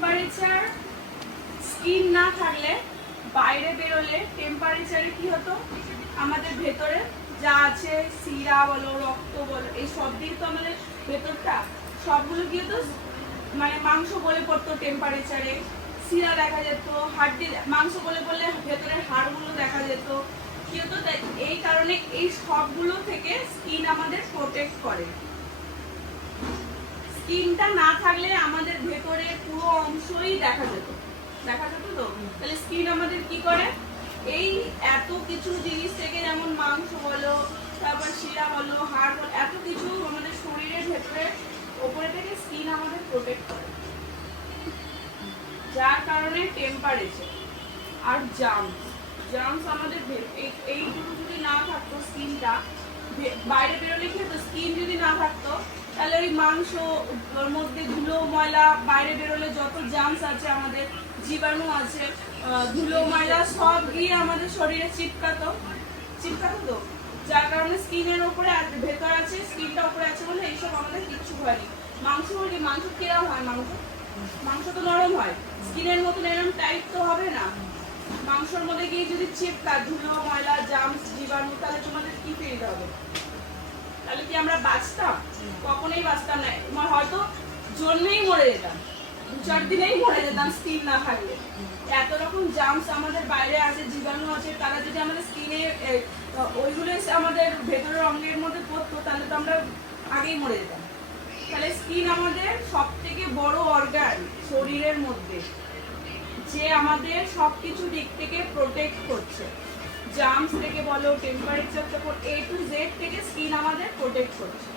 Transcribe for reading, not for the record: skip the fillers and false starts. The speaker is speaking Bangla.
টেম্পারেচার স্কিন না থাকলে বাইরে বেরোলে টেম্পারেচারে কি হতো, আমাদের ভেতরে যা আছে শিরা বলো রক্ত বলো এই সব দিয়ে তো আমাদের ভেতরটা সবগুলো কি হতো, মানে মাংস গলে পড়তো টেম্পারেচারে, শিরা দেখা যেত, হাড্ডি মাংস গলে পড়লে ভেতরের হাড়গুলো দেখা যেত, কি হতো। তাই এই কারণে এই সবগুলো থেকে স্কিন আমাদের প্রোটেক্ট করে। স্কিনটা না থাকলে আমাদের ভেতরে পুরো অংশই দেখা যেত তো। তাহলে স্কিন আমাদের কি করে, এই এত কিছু জিনিস থেকে, যেমন মাংস বলো, তারপর শিরা বলো, হাড় বলো, এত কিছু আমাদের শরীরের ভেতরে ওপরে থেকে স্কিন আমাদের প্রোটেক্ট করে। যার কারণে টেম্পারেচার আর জার্মস আমাদের এইটুকু যদি না থাকতো, স্কিনটা বাইরে বেরোলে কি হতো, স্কিন যদি না থাকতো তাহলে ওই মাংস ওর মধ্যে ধুলো ময়লা বাইরে বেরোলে যত জার্মস আছে, আমাদের জীবাণু আছে, ধুলো ময়লা সব গিয়ে আমাদের শরীরে চিপকাতো তো। যার কারণে স্কিনের ওপরে ভেতর আছে, স্কিনটা উপরে আছে বলে এইসব আমাদের কিচ্ছু হয়নি। মাংস কিরম হয়, মাংস তো নরম হয়, স্কিনের মতন এরকম টাইট তো হবে না। মাংসের মধ্যে গিয়ে যদি চিপকা ধুলো ময়লা জার্মস জীবাণু, তাহলে তোমাদের কি ফিল হবে? তাহলে কি আমরা বাঁচতাম? কখনোই বাঁচতাম না, হয়তো জন্মেই মরে যেতাম, 2-4 দিনেই মরে যেতাম স্কিন না থাকলে। এত রকম জার্মস আমাদের বাইরে আছে, জীবাণু আছে, তারা যদি আমাদের স্কিনে ওইগুলো আমাদের ভেতরের অঙ্গের মধ্যে পড়তো তাহলে তো আমরা আগেই মরে যেতাম। তাহলে স্কিন আমাদের সব থেকে বড় অর্গান শরীরের মধ্যে, যে আমাদের সবকিছু দিক থেকে প্রোটেক্ট করছে। জার্মস থেকে বলো, টেম্পারেচার থেকে, A to Z থেকে স্কিন আমাদের প্রোটেক্ট করছে।